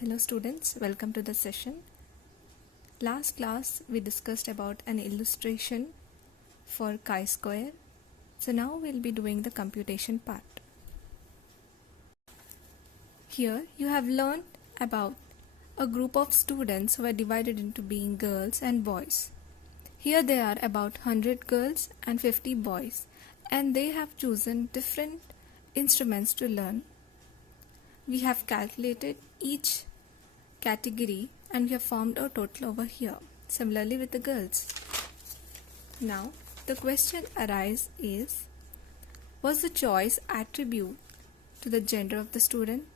Hello students, welcome to the session. Last class we discussed about an illustration for chi-square. So now we'll be doing the computation part. Here you have learned about a group of students who are divided into being girls and boys. Here there are about 100 girls and 50 boys, and they have chosen different instruments to learn. We have calculated each category and we have formed a total over here. Similarly with the girls. Now the question arises is, was the choice attribute to the gender of the student?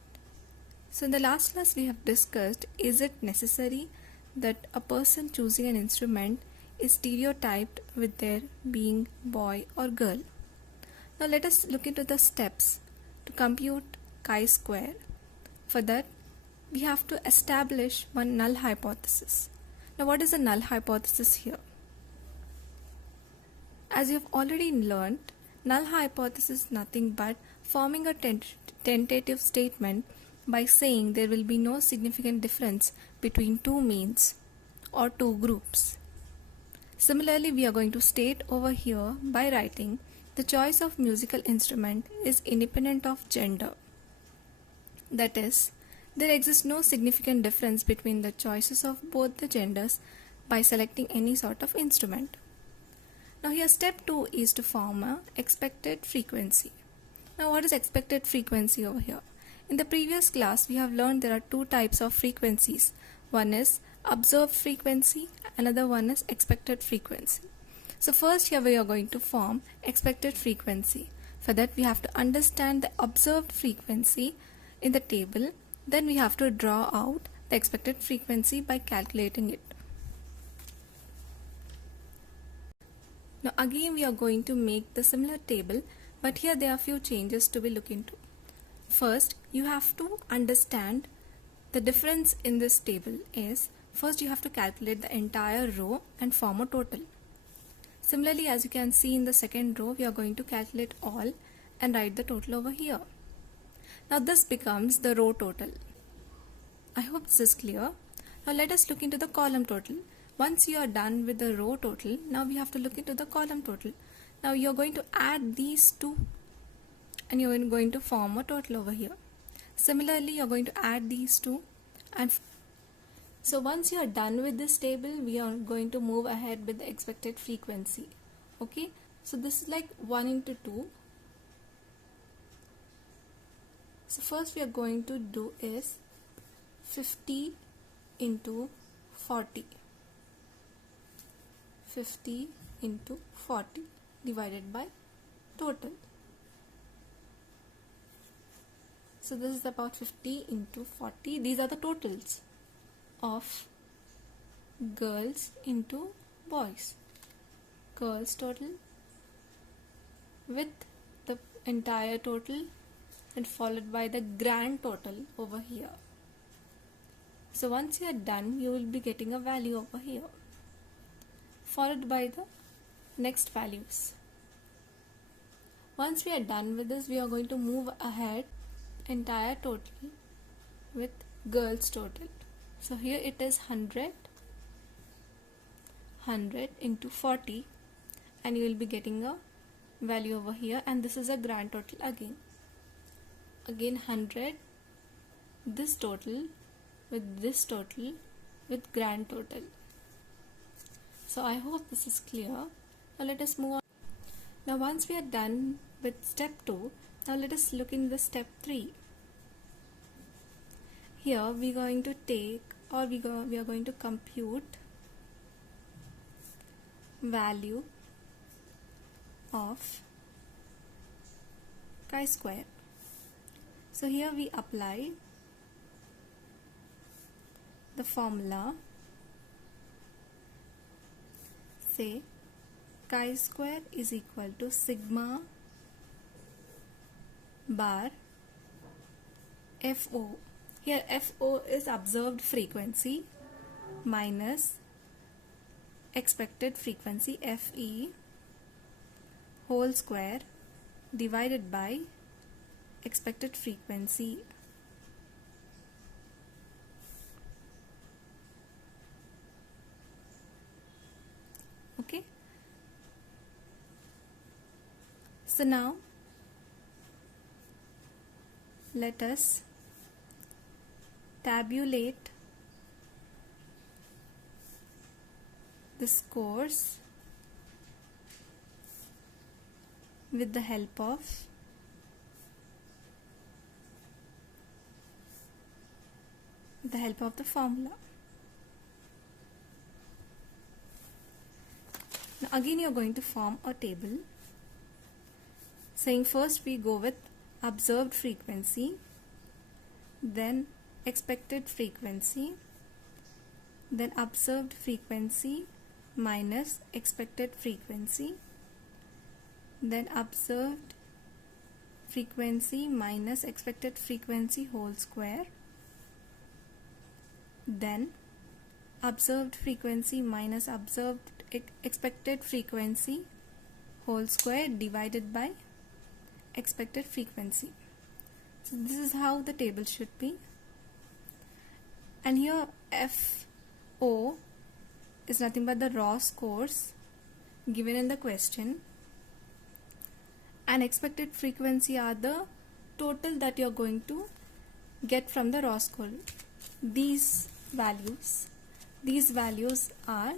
So in the last class we have discussed, is it necessary that a person choosing an instrument is stereotyped with their being boy or girl? Now let us look into the steps to compute chi-square. For that we have to establish one null hypothesis. Now what is a null hypothesis here? As you have already learned, null hypothesis is nothing but forming a tentative statement by saying there will be no significant difference between two means or two groups. Similarly, we are going to state over here by writing the choice of musical instrument is independent of gender. That is, there exists no significant difference between the choices of both the genders by selecting any sort of instrument. Now here step 2 is to form a expected frequency. Now what is expected frequency over here? In the previous class we have learned there are two types of frequencies. One is observed frequency, another one is expected frequency. So first here we are going to form expected frequency. For that we have to understand the observed frequency in the table, then we have to draw out the expected frequency by calculating it. Now again we are going to make the similar table, but here there are few changes to be looked into. First, you have to understand the difference in this table is, first you have to calculate the entire row and form a total. Similarly, as you can see in the second row, we are going to calculate all and write the total over here. Now this becomes the row total. I hope this is clear. Now let us look into the column total. Once you are done with the row total, now we have to look into the column total. Now you are going to add these two and you are going to form a total over here. Similarly, you are going to add these two, and so once you are done with this table, we are going to move ahead with the expected frequency. Okay, so this is like 1 into 2. So first we are going to do is 50 into 40. 50 into 40 divided by total. So this is about 50 into 40. These are the totals of girls into boys. Girls total with the entire total and followed by the grand total over here. So once you are done, you will be getting a value over here, followed by the next values. Once we are done with this, we are going to move ahead entire total with girls total. So here it is 100 into 40, and you will be getting a value over here, and this is a grand total again 100, this total with grand total. So I hope this is clear. Now let us move on. Now once we are done with step 2, now let us look in the step 3. Here we are going to take, or we are going to compute value of chi-square. So here we apply the formula. Say chi-square is equal to sigma bar FO. Here FO is observed frequency minus expected frequency FE whole square divided by expected frequency So now let us tabulate the scores with the help of the formula. Now again you are going to form a table saying first we go with observed frequency, then expected frequency, then observed frequency minus expected frequency, then observed frequency minus expected frequency whole square, then observed frequency minus expected frequency whole square divided by expected frequency. So this is how the table should be. And here FO is nothing but the raw scores given in the question, and expected frequency are the total that you are going to get from the raw score. These values are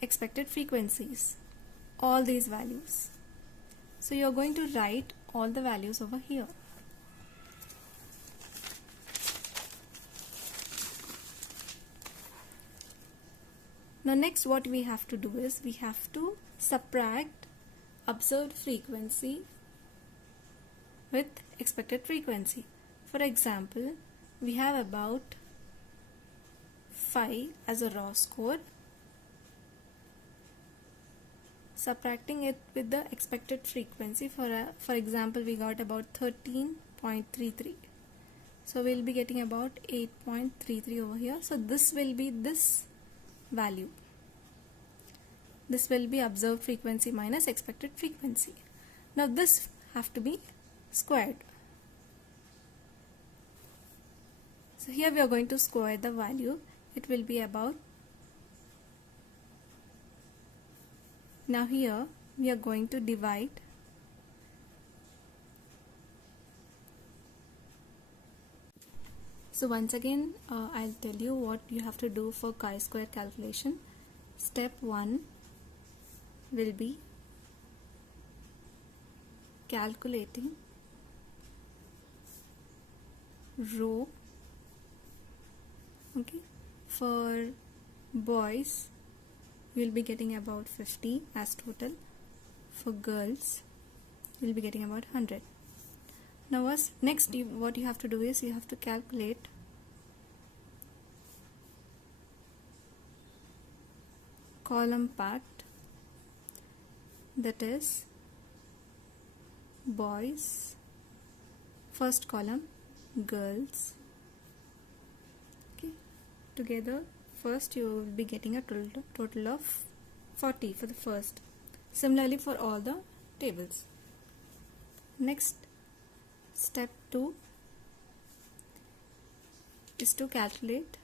expected frequencies, all these values. So you are going to write all the values over here. Now next what we have to do is we have to subtract observed frequency with expected frequency. For example, we have about 5 as a raw score. Subtracting it with the expected frequency, for example we got about 13.33, so we'll be getting about 8.33 over here. So this will be this value. This will be observed frequency minus expected frequency. Now this have to be squared. So here we are going to square the value. It will be about, now here we are going to divide so once again I'll tell you what you have to do for chi-square calculation. Step 1 will be calculating rho. Okay, for boys you will be getting about 50 as total. For girls you will be getting about 100. Now what you have to do is you have to calculate column part, that is boys, first column girls. Okay, together first you will be getting a total of 40 for the first. Similarly for all the tables. Next, step 2 is to calculate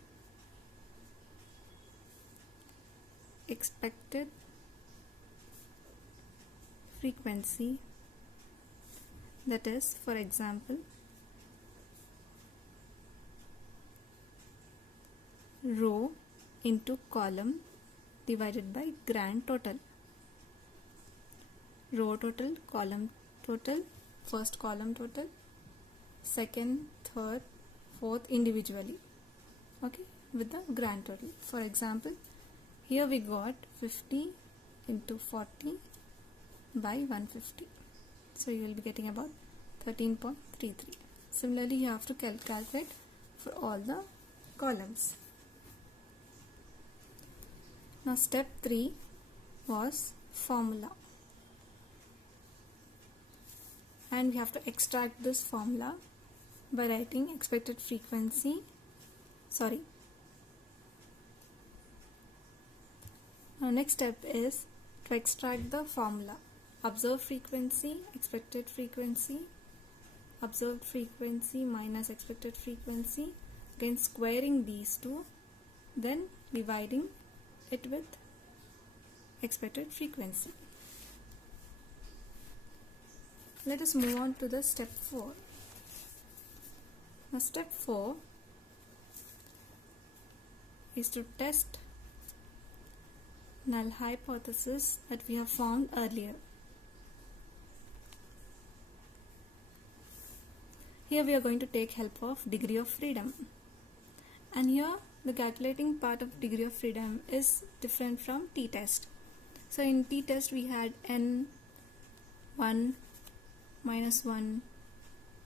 expected frequency, that is, for example, row into column divided by grand total. Row total, column total, first column total, second, third, fourth individually, okay, with the grand total. For example, here we got 50 into 40 by 150, so you will be getting about 13.33. Similarly, you have to calculate for all the columns. Now step 3 was formula, and we have to extract this formula by writing expected frequency, Now next step is to extract the formula. Observed frequency, expected frequency, observed frequency minus expected frequency, again squaring these two, then dividing it with expected frequency. let us move on to the step 4. Now step 4 is to test null hypothesis that we have found earlier. Here we are going to take help of degree of freedom, and here the calculating part of degree of freedom is different from t-test. So in t-test we had n1 minus 1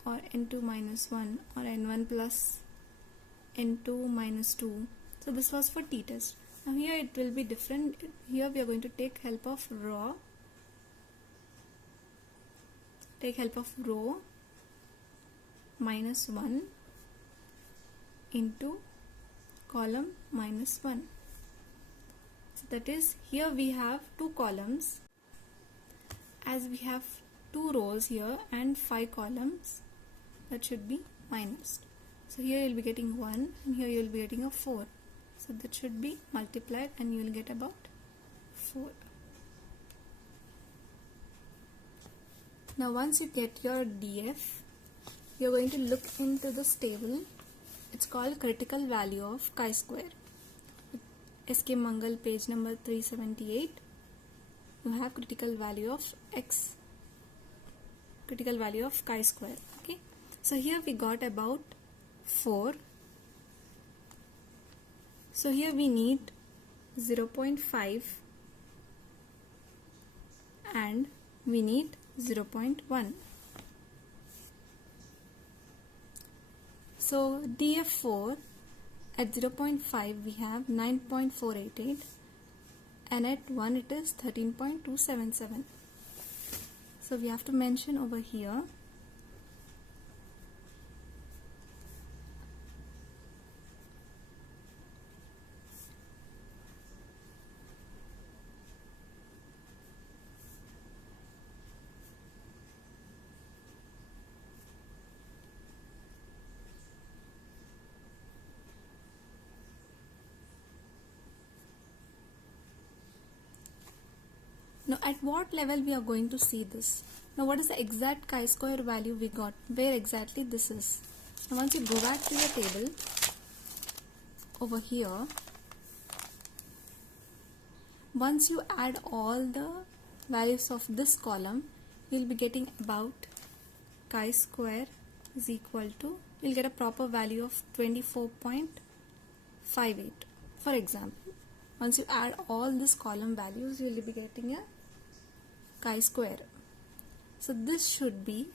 or n2 minus 1 or n1 plus n2 minus 2. So this was for t-test. Now here it will be different. Here we are going to take help of row minus 1 into column minus 1. So that is, here we have two columns, as we have 2 rows here and 5 columns, that should be minus. So here you will be getting 1 and here you will be getting a 4. So that should be multiplied and you will get about 4. Now once you get your DF, you are going to look into this table. It's called critical value of chi-square. SK Mangal page number 378. You have critical value of x, critical value of chi-square. Okay. So here we got about 4. So here we need 0.5 and we need 0.1. So DF4 at 0.5 we have 9.488 and at 1 it is 13.277. So we have to mention over here now at what level we are going to see this. Now what is the exact chi-square value we got, where exactly this is. Now once you go back to your table, over here, once you add all the values of this column, you will be getting about chi-square is equal to, you will get a proper value of 24.58. For example, once you add all these column values, you will be getting a chi-square. So this should be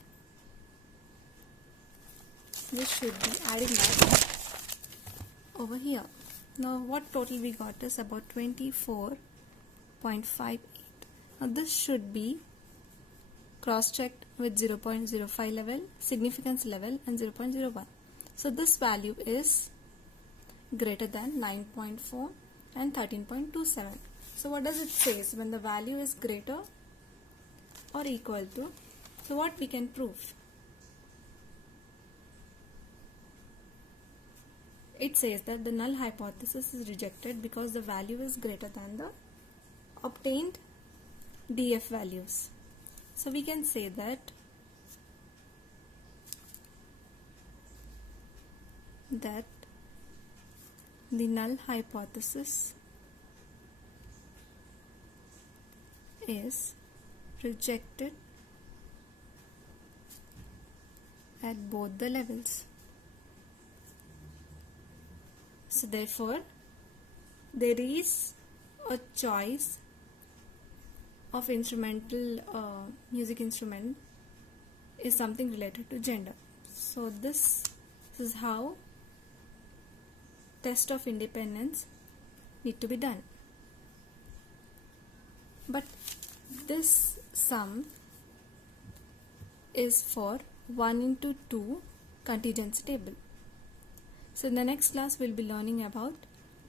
adding that over here. Now what total we got is about 24.58. Now this should be cross-checked with 0.05 level, significance level and 0.01. So this value is greater than 9.4 and 13.27. So what does it say when the value is greater or equal to? So what we can prove? It says that the null hypothesis is rejected because the value is greater than the obtained DF values. So we can say that the null hypothesis is rejected at both the levels. So therefore there is a choice of instrumental music instrument is something related to gender. So this is how test of independence need to be done. But this sum is for 1 into 2 contingency table. So in the next class we'll be learning about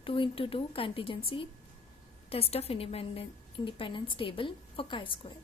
2 into 2 contingency test of independence table for chi-square.